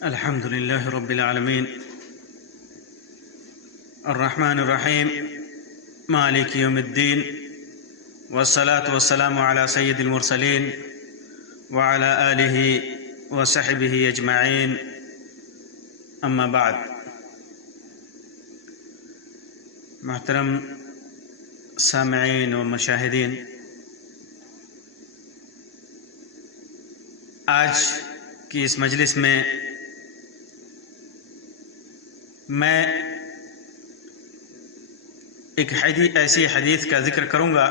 الحمد لله رب العالمين الرحمن الرحيم مالك يوم الدين والصلاة والسلام على سيد المرسلين وعلى آله وصحبه أجمعين أما بعد. محترم سامعین و مشاہدین، آج کی اس مجلس میں میں ایک ایسی حدیث کا ذکر کروں گا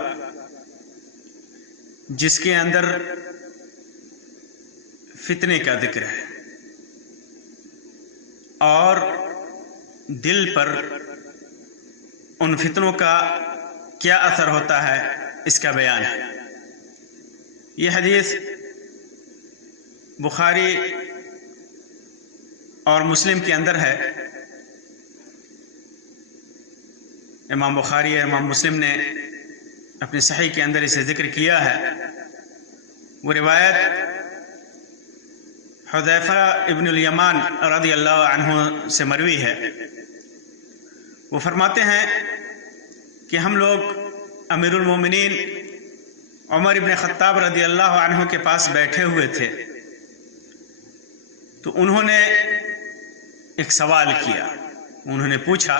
جس کے اندر فتنے کا ذکر ہے اور دل پر ان فتنوں کا کیا اثر ہوتا ہے اس کا بیان ہے. یہ حدیث بخاری اور مسلم کے اندر ہے. امام بخاری اور امام مسلم نے اپنی صحیح کے اندر اسے ذکر کیا ہے. وہ روایت حذیفہ ابن الیمان رضی اللہ عنہ سے مروی ہے. وہ فرماتے ہیں کہ ہم لوگ امیر المومنین عمر ابن خطاب رضی اللہ عنہ کے پاس بیٹھے ہوئے تھے تو انہوں نے ایک سوال کیا. انہوں نے پوچھا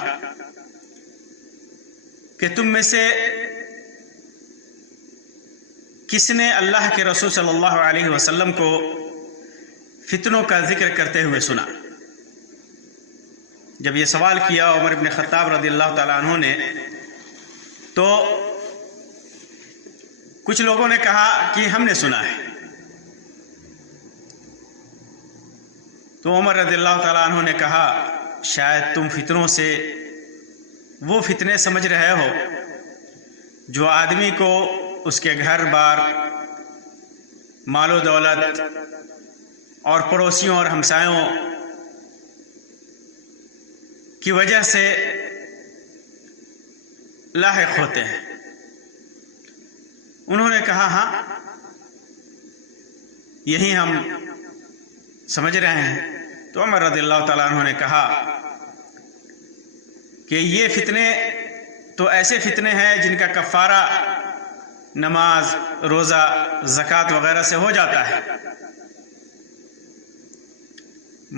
کہ تم میں سے کس نے اللہ کے رسول صلی اللہ علیہ وسلم کو فتنوں کا ذکر کرتے ہوئے سنا؟ جب یہ سوال کیا عمر ابن خطاب رضی اللہ تعالیٰ عنہ نے تو کچھ لوگوں نے کہا کہ ہم نے سنا ہے. تو عمر رضی اللہ تعالیٰ عنہ نے کہا شاید تم فتنوں سے وہ فتنے سمجھ رہے ہو جو آدمی کو اس کے گھر بار، مال و دولت اور پڑوسیوں اور ہمسایوں کی وجہ سے لاحق ہوتے ہیں. انہوں نے کہا ہاں یہی ہم سمجھ رہے ہیں. تو عمر رضی اللہ تعالیٰ عنہ نے کہا کہ یہ فتنے تو ایسے فتنے ہیں جن کا کفارہ نماز، روزہ، زکوٰۃ وغیرہ سے ہو جاتا ہے.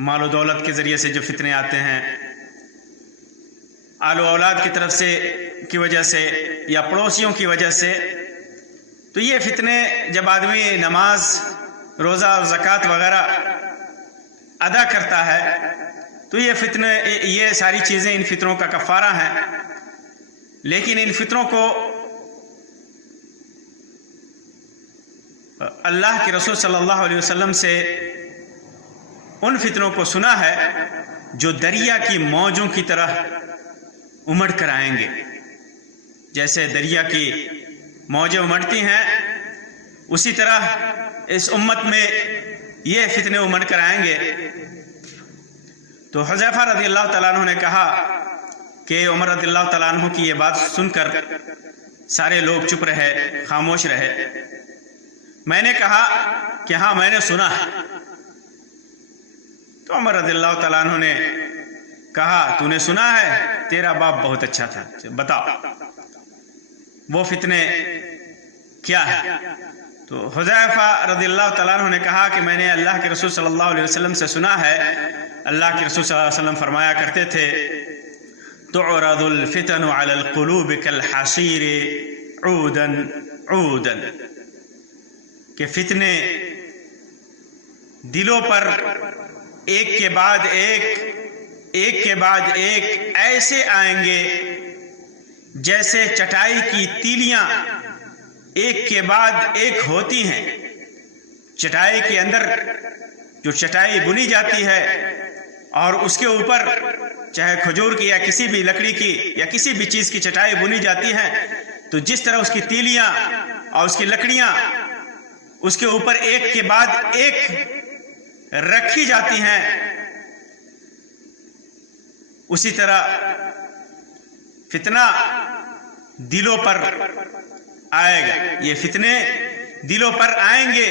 مال و دولت کے ذریعے سے جو فتنے آتے ہیں، آل و اولاد کی طرف سے کی وجہ سے یا پڑوسیوں کی وجہ سے، تو یہ فتنے جب آدمی نماز، روزہ اور زکوٰۃ وغیرہ ادا کرتا ہے تو یہ فتنے، یہ ساری چیزیں ان فتنوں کا کفارہ ہیں. لیکن ان فتنوں کو اللہ کے رسول صلی اللہ علیہ وسلم سے ان فتنوں کو سنا ہے جو دریا کی موجوں کی طرح امڑ کر آئیں گے. جیسے دریا کی موجیں امڑتی ہیں اسی طرح اس امت میں یہ فتنے امڑ کر آئیں گے. تو حذیفہ رضی اللہ تعالیٰ عنہ نے کہا کہ عمر رضی اللہ تعالیٰ عنہ کی یہ بات سن کر سارے لوگ چپ رہے، خاموش رہے. میں نے کہا کہ ہاں میں نے سنا ہے. تو عمر رضی اللہ تعالیٰ عنہ نے کہا تو نے سنا ہے، تیرا باپ بہت اچھا تھا، بتا وہ فتنے کیا ہے. تو حذیفہ رضی اللہ تعالیٰ عنہ نے کہا کہ میں نے اللہ کے رسول صلی اللہ علیہ وسلم سے سنا ہے، اللہ کے رسول صلی اللہ علیہ وسلم فرمایا کرتے تھے تعرض الفتن علی القلوب کالحصیر عودا عودا، کہ فتنے دلوں پر ایک کے بعد ایک ایسے آئیں گے جیسے چٹائی کی تیلیاں ایک کے بعد ایک ہوتی ہیں. چٹائی کے اندر جو چٹائی بنی جاتی ہے اور اس کے اوپر چاہے کھجور کی یا کسی بھی لکڑی کی یا کسی بھی چیز کی چٹائی بنی جاتی ہے، تو جس طرح اس کی تیلیاں اور اس کی لکڑیاں اس کے اوپر ایک کے بعد ایک رکھی جاتی ہیں، اسی طرح فتنہ دلوں پر آئے گا. یہ فتنے دلوں پر آئیں گے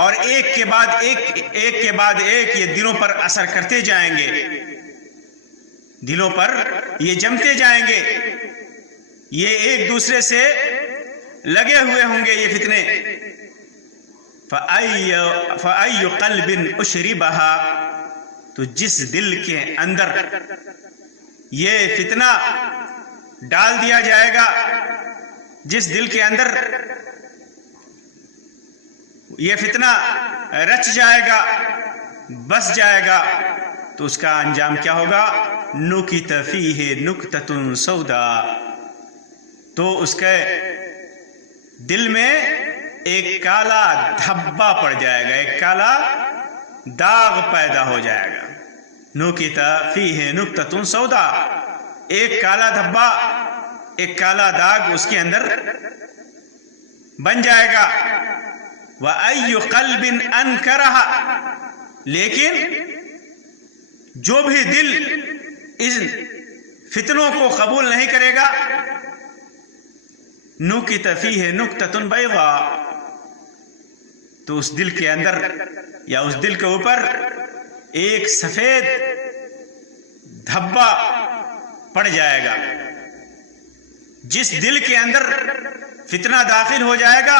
اور ایک کے بعد ایک یہ دلوں پر اثر کرتے جائیں گے، دلوں پر یہ جمتے جائیں گے، یہ ایک دوسرے سے لگے ہوئے ہوں گے یہ فتنے۔ فَأَيُّ قَلْبٍ أُشْرِبَهَا، تو جس دل کے اندر یہ فتنہ ڈال دیا جائے گا، جس دل کے اندر یہ فتنہ رچ جائے گا، بس جائے گا، تو اس کا انجام کیا ہوگا؟ نُكِتَ فِيهِ نُكْتَةٌ سَوْدَاء، تو اس کے دل میں ایک کالا دھبا پڑ جائے گا، ایک کالا داغ پیدا ہو جائے گا۔ نُكِتَ فِيهِ نُكْتَةٌ سَوْدَاء، ایک کالا دھبا، ایک کالا داغ اس کے اندر بن جائے گا۔ وَأَيُّ قَلْبٍ أَنْكَرَهَا، لیکن جو بھی دل اس فتنوں کو قبول نہیں کرے گا، نُكِتَ فِيهِ نُكْتَةٌ بَيْضَاء، تو اس دل کے اندر یا اس دل کے اوپر ایک سفید دھبا پڑ جائے گا۔ جس دل کے اندر فتنہ داخل ہو جائے گا،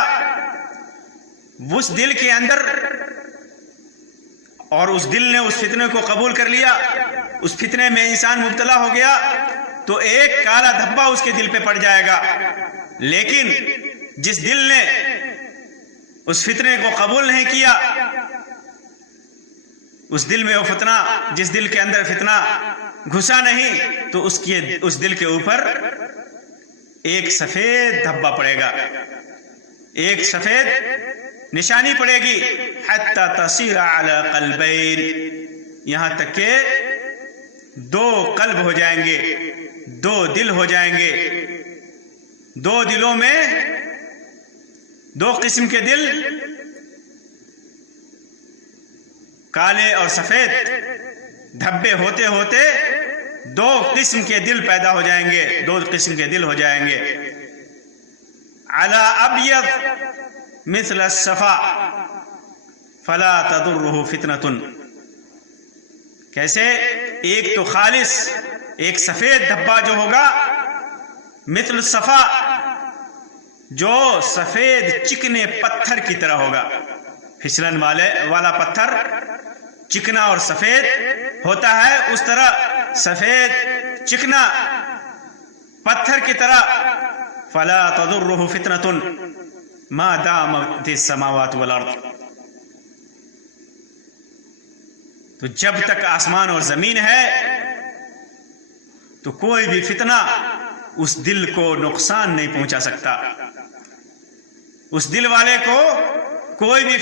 اس دل کے اندر، اور اس دل نے اس فتنے کو قبول کر لیا، اس فتنے میں انسان مبتلا ہو گیا، تو ایک کالا دھبا اس کے دل پہ پڑ جائے گا۔ لیکن جس دل نے اس فتنے کو قبول نہیں کیا، اس دل میں وہ فتنہ، جس دل کے اندر فتنہ گھسا نہیں، تو اس دل کے اوپر ایک سفید دھبا پڑے گا، ایک سفید نشانی پڑے گی۔ حتی تصیر علی قلبین، یہاں تک کہ دو قلب ہو جائیں گے، دو دل ہو جائیں گے، دو دلوں میں دو قسم کے دل، کالے اور سفید دھبے ہوتے ہوتے دو قسم کے دل پیدا ہو جائیں گے، دو قسم کے دل ہو جائیں گے۔ علی ابیض مثل الصفا فلا تضرہ فتنۃ، کیسے؟ ایک تو خالص، ایک سفید دھبا جو ہوگا، مثل الصفا، جو سفید چکنے پتھر کی طرح ہوگا، پھسلن والا پتھر چکنا اور سفید ہوتا ہے، اس طرح سفید چکنا پتھر کی طرح۔ فلا تضرہ فتنۃ ما دامت السماوات والارض، تو جب تک آسمان اور زمین ہے تو کوئی بھی فتنہ اس دل کو نقصان نہیں پہنچا سکتا، اس دل والے کو کوئی بھی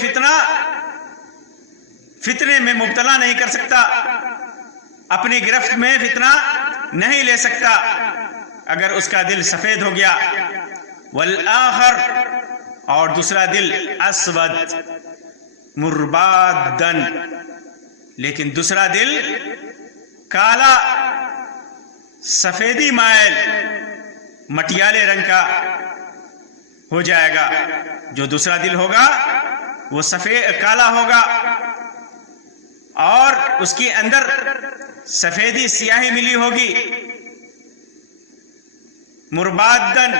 فتنے میں مبتلا نہیں کر سکتا، اپنی گرفت میں فتنہ نہیں لے سکتا اگر اس کا دل سفید ہو گیا۔ والآخر، اور دوسرا دل اسود مربادن، لیکن دوسرا دل کالا سفیدی مائل مٹیالے رنگ کا ہو جائے گا۔ جو دوسرا دل ہوگا وہ سفید کالا ہوگا، اور اس کے اندر سفیدی سیاہی ملی ہوگی، مربادن،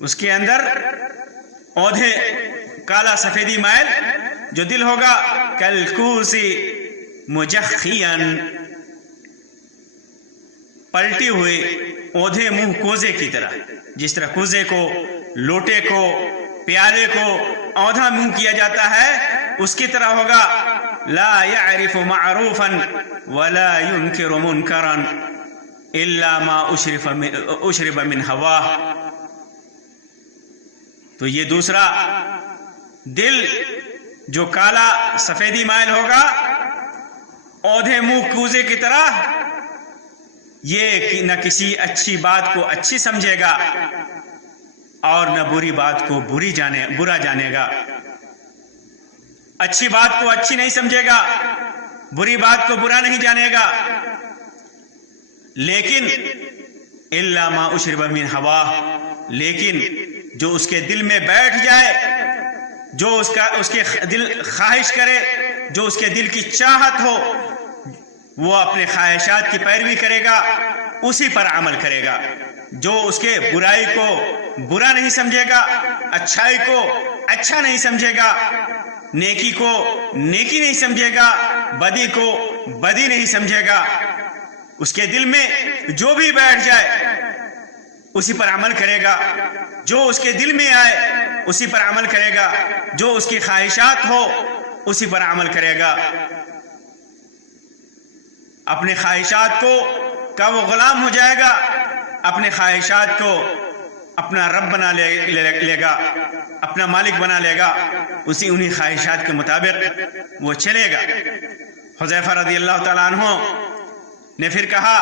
اس کے اندر اودھے کالا سفیدی مائل جو دل ہوگا، کلکوسی مجخین، پلٹی ہوئی اودھے منہ کوزے کی طرح، جس طرح کوزے کو، لوٹے کو، پیالے کو اودھا منہ کیا جاتا ہے، اس کی طرح ہوگا۔ لا يعرف معروفا ولا ينكر منكرا الا ما اشرب من هواه، تو یہ دوسرا دل جو کالا سفیدی مائل ہوگا، اودھے منہ کوزے کی طرح، یہ نہ کسی اچھی بات کو اچھی سمجھے گا اور نہ بری بات کو برا جانے گا، اچھی بات کو اچھی نہیں سمجھے گا، بری بات کو برا نہیں جانے گا، لیکن الا ما اشرب من ہوا، لیکن جو اس کے دل میں بیٹھ جائے، جو اس کے دل خواہش کرے، جو اس کے دل کی چاہت ہو، وہ اپنے خواہشات کی پیروی کرے گا، اسی پر عمل کرے گا۔ جو اس کے برائی کو برا نہیں سمجھے گا، اچھائی کو اچھا نہیں سمجھے گا، نیکی کو نیکی نہیں سمجھے گا، بدی کو بدی نہیں سمجھے گا، اس کے دل میں جو بھی بیٹھ جائے اسی پر عمل کرے گا، جو اس کے دل میں آئے اسی پر عمل کرے گا، جو اس کی خواہشات ہو اسی پر عمل کرے گا۔ اپنے خواہشات کا وہ غلام ہو جائے گا، اپنے خواہشات کو اپنا رب بنا لے گا، اپنا مالک بنا لے گا، انہی خواہشات کے مطابق وہ چلے گا۔ حذیفہ رضی اللہ تعالیٰ عنہ نے پھر کہا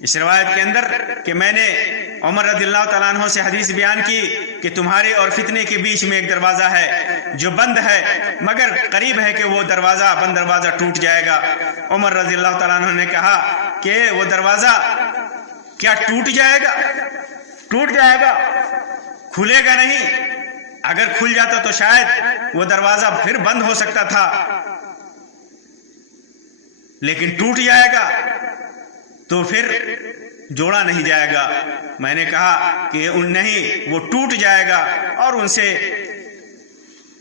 اس روایت کے اندر کہ میں نے عمر رضی اللہ تعالیٰ عنہ سے حدیث بیان کی کہ تمہارے اور فتنے کے بیچ میں ایک دروازہ ہے جو بند ہے، مگر قریب ہے کہ وہ بند دروازہ ٹوٹ جائے گا۔ عمر رضی اللہ تعالیٰ عنہ نے کہا کہ وہ دروازہ کیا ٹوٹ جائے گا؟ ٹوٹ جائے گا، کھلے گا نہیں۔ اگر کھل جاتا تو شاید وہ دروازہ پھر بند ہو سکتا تھا، لیکن ٹوٹ جائے گا تو پھر جوڑا نہیں جائے گا۔ میں نے کہا کہ نہیں، وہ ٹوٹ جائے گا، اور ان سے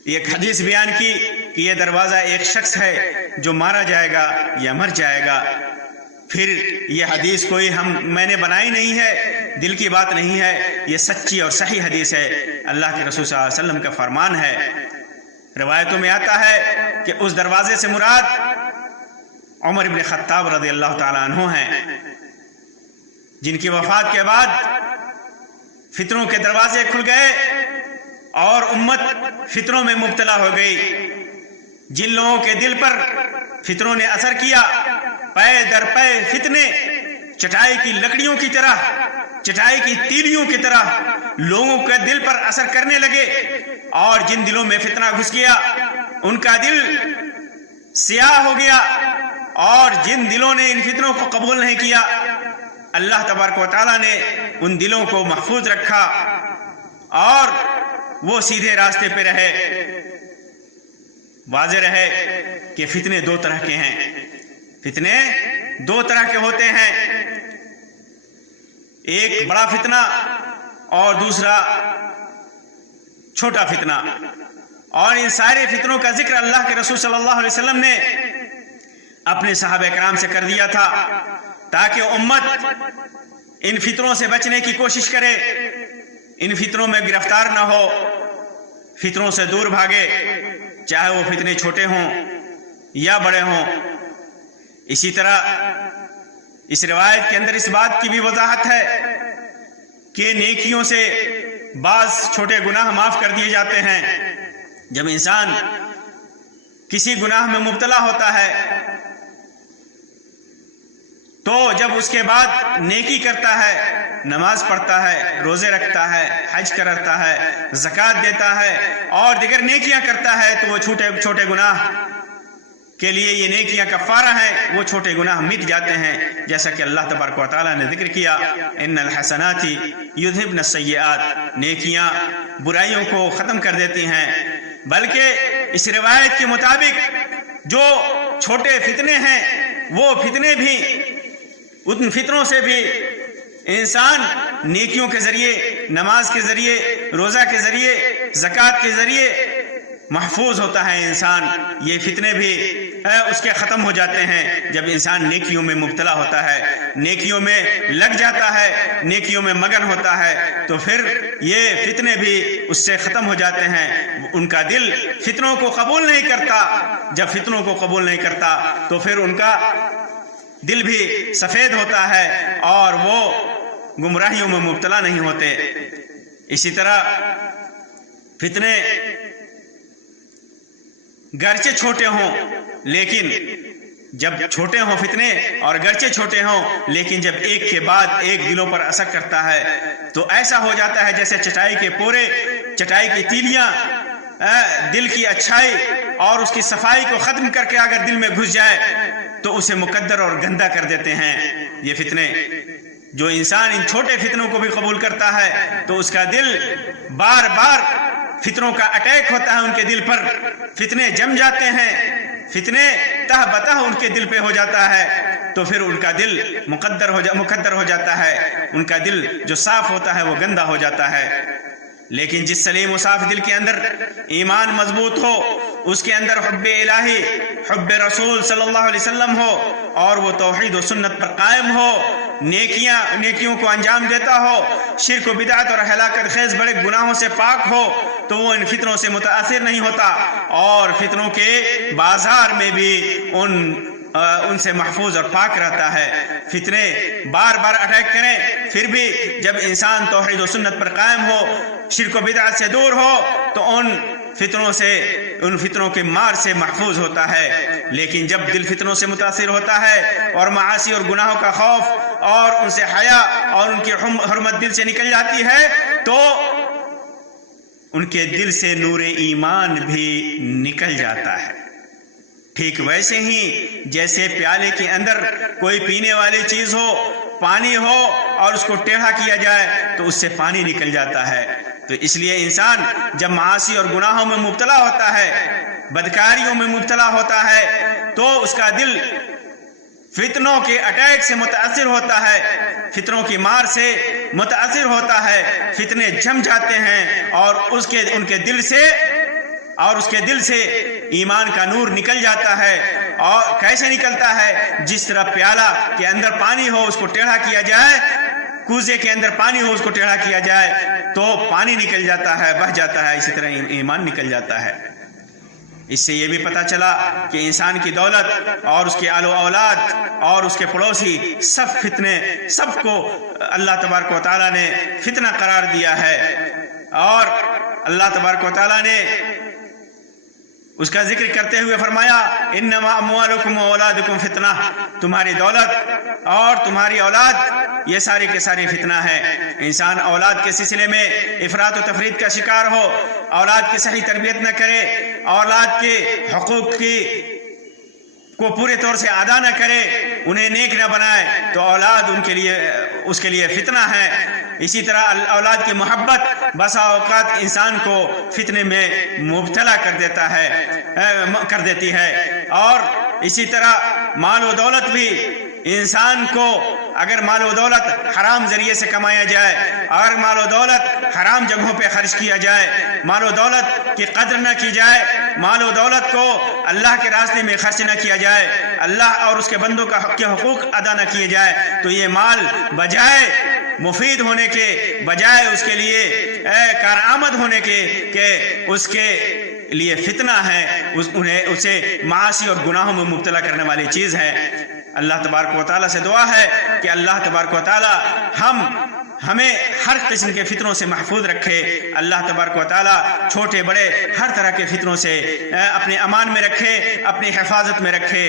ایک حدیث بیان کی کہ یہ دروازہ ایک شخص ہے جو مارا جائے گا یا مر جائے گا۔ پھر یہ حدیث کوئی میں نے بنائی نہیں ہے، دل کی بات نہیں ہے، یہ سچی اور صحیح حدیث ہے، اللہ کے رسول صلی اللہ علیہ وسلم کا فرمان ہے۔ روایتوں میں آتا ہے کہ اس دروازے سے مراد عمر بن خطاب رضی اللہ تعالیٰ عنہ ہیں، جن کی وفات کے بعد فتنوں کے دروازے کھل گئے اور امت فتنوں میں مبتلا ہو گئی۔ جن لوگوں کے دل پر فتنوں نے اثر کیا، پے در پے فتنے چٹائی کی لکڑیوں کی طرح، چٹائی کی تیلیوں کی طرح لوگوں کے دل پر اثر کرنے لگے، اور جن دلوں میں فتنہ گھس گیا ان کا دل سیاہ ہو گیا، اور جن دلوں نے ان فتنوں کو قبول نہیں کیا، اللہ تبارک و تعالیٰ نے ان دلوں کو محفوظ رکھا اور وہ سیدھے راستے پہ رہے۔ واضح رہے کہ فتنے دو طرح کے ہیں، فتنے دو طرح کے ہوتے ہیں، ایک بڑا فتنہ اور دوسرا چھوٹا فتنہ، اور ان سارے فتنوں کا ذکر اللہ کے رسول صلی اللہ علیہ وسلم نے اپنے صحابہ کرام سے کر دیا تھا تاکہ امت ان فتنوں سے بچنے کی کوشش کرے، ان فتنوں میں گرفتار نہ ہو، فتنوں سے دور بھاگے، چاہے وہ فتنے چھوٹے ہوں یا بڑے ہوں۔ اسی طرح اس روایت کے اندر اس بات کی بھی وضاحت ہے کہ نیکیوں سے بعض چھوٹے گناہ معاف کر دیے جاتے ہیں۔ جب انسان کسی گناہ میں مبتلا ہوتا ہے تو جب اس کے بعد نیکی کرتا ہے، نماز پڑھتا ہے، روزے رکھتا ہے، حج کرتا ہے، زکوٰۃ دیتا ہے اور دیگر نیکیاں کرتا ہے، تو وہ چھوٹے گناہ کے لیے یہ نیکیاں کفارہ ہیں، وہ چھوٹے گناہ مٹ جاتے ہیں، جیسا کہ اللہ تبارک و تعالیٰ نے ذکر کیا، ان الحسنات یذھبن السیئات، نیکیاں برائیوں کو ختم کر دیتی ہیں۔ بلکہ اس روایت کے مطابق جو چھوٹے فتنے ہیں، وہ فتنے بھی، ان فتنوں سے بھی انسان نیکیوں کے ذریعے، نماز کے ذریعے، روزہ کے ذریعے، زکوٰۃ کے ذریعے محفوظ ہوتا ہے انسان۔ یہ فتنے بھی اس کے ختم ہو جاتے ہیں جب انسان نیکیوں میں مبتلا ہوتا ہے، نیکیوں میں لگ جاتا ہے، نیکیوں میں مگن ہوتا ہے، تو پھر یہ فتنے بھی اس سے ختم ہو جاتے ہیں۔ ان کا دل فتنوں کو قبول نہیں کرتا، جب فتنوں کو قبول نہیں کرتا تو پھر ان کا دل بھی سفید ہوتا ہے اور وہ گمراہیوں میں مبتلا نہیں ہوتے۔ اسی طرح فتنے گرچہ چھوٹے ہوں، لیکن جب چھوٹے ہوں فتنے، اور گرچہ چھوٹے ہوں لیکن جب ایک کے بعد ایک دلوں پر اثر کرتا ہے تو ایسا ہو جاتا ہے جیسے چٹائی کے پورے، چٹائی کی تیلیاں دل کی اچھائی اور اس کی صفائی کو ختم کر کے اگر دل میں گھس جائے تو اسے مقدر اور گندا کر دیتے ہیں۔ یہ فتنے جو انسان ان چھوٹے فتنوں کو بھی قبول کرتا ہے تو اس کا دل بار بار فتنوں کا اٹیک ہوتا ہے ان کے دل پر، فتنے جم جاتے ہیں، فتنے تہ بتہ ان کے دل پہ ہو جاتا ہے، تو پھر ان کا دل مقدر ہو جاتا ہے، ان کا دل جو صاف ہوتا ہے وہ گندا ہو جاتا ہے۔ لیکن جس سلیم و صاف دل کے اندر ایمان مضبوط ہو، اس کے اندر حب الہی، حب رسول صلی اللہ علیہ وسلم ہو، اور وہ توحید و سنت پر قائم ہو، نیکیوں کو انجام دیتا ہو، شرک و بدعت اور ہلاکت خیز بڑے گناہوں سے پاک ہو، تو وہ ان فتنوں سے متاثر نہیں ہوتا، اور فتنوں کے بازار میں بھی ان سے محفوظ اور پاک رہتا ہے۔ فتنے بار بار اٹیک کریں، پھر بھی جب انسان توحید و سنت پر قائم ہو، شرک و بدعت سے دور ہو، تو ان فتنوں کے مار سے محفوظ ہوتا ہے۔ لیکن جب دل فتنوں سے متاثر ہوتا ہے اور معاصی اور گناہوں کا خوف اور ان سے حیا اور ان کی حرمت دل سے نکل جاتی ہے، تو ان کے دل سے نور ایمان بھی نکل جاتا ہے۔ ٹھیک ویسے ہی جیسے پیالے کے اندر کوئی پینے والی چیز ہو، پانی ہو، اور اس کو ٹیڑھا کیا جائے تو اس سے پانی نکل جاتا ہے۔ تو اس لیے انسان جب معاصی اور گناہوں میں مبتلا ہوتا ہے، بدکاریوں میں مبتلا ہوتا ہے، تو اس کا دل فتنوں کے اٹیک سے متاثر ہوتا ہے، فتنوں کی مار سے متاثر ہوتا ہے، فتنے جم جاتے ہیں، اور اس کے دل سے ایمان کا نور نکل جاتا ہے۔ اور کیسے نکلتا ہے؟ جس طرح پیالہ کے اندر پانی ہو، اس کو ٹیڑھا کیا جائے، کوزے کے اندر پانی ہو، اس کو ٹیڑھا کیا جائے تو پانی نکل جاتا ہے، بہہ جاتا ہے، اسی طرح ایمان نکل جاتا ہے۔ اس سے یہ بھی پتہ چلا کہ انسان کی دولت اور اس کے آل و اولاد اور اس کے پڑوسی سب کو اللہ تبارک و تعالیٰ نے فتنہ قرار دیا ہے، اور اللہ تبارک و تعالیٰ نے اس کا ذکر کرتے ہوئے فرمایا انما اموالکم و اولادکم فتنہ، تمہاری دولت اور تمہاری اولاد یہ سارے کے سارے فتنہ ہے۔ انسان اولاد کے سلسلے میں افراط و تفرید کا شکار ہو، اولاد کی صحیح تربیت نہ کرے، اولاد کے حقوق کو پورے طور سے ادا نہ کرے، انہیں نیک نہ بنائے، تو اولاد اس کے لیے فتنہ ہے۔ اسی طرح اولاد کی محبت بسا اوقات انسان کو فتنے میں مبتلا کر دیتی ہے۔ اور اسی طرح مال و دولت بھی انسان کو، اگر مال و دولت حرام ذریعے سے کمایا جائے، اگر مال و دولت حرام جگہوں پہ خرچ کیا جائے، مال و دولت کی قدر نہ کی جائے، مال و دولت کو اللہ کے راستے میں خرچ نہ کیا جائے، اللہ اور اس کے بندوں کے حقوق ادا نہ کیے جائے، تو یہ مال بجائے مفید ہونے کے، بجائے اس کے لیے کارآمد ہونے کے، کہ اس کے لیے فتنہ ہے، اسے معاصی اور گناہوں میں مبتلا کرنے والی چیز ہے۔ اللہ تبارک و تعالیٰ سے دعا ہے کہ اللہ تبارک و تعالیٰ ہمیں ہر قسم کے فتنوں سے محفوظ رکھے۔ اللہ تبارک و تعالیٰ چھوٹے بڑے ہر طرح کے فتنوں سے اپنے امان میں رکھے، اپنی حفاظت میں رکھے۔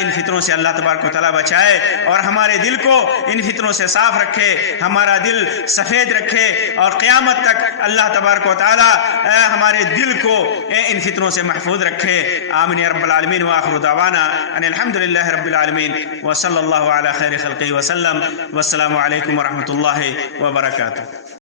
ان فتنوں سے اللہ تبارک و تعالیٰ بچائے، اور ہمارے دل کو ان فتنوں سے صاف رکھے، ہمارا دل سفید رکھے، اور قیامت تک اللہ تبارک و تعالیٰ ہمارے دل کو ان فتنوں سے محفوظ رکھے۔ آمین یا رب العالمین، وآخر دعوانا ان الحمد للہ رب العالمین، وصلی اللہ علی خیر خلقہ وسلم، والسلام علیکم ورحمۃ اللہ وبرکاتہ۔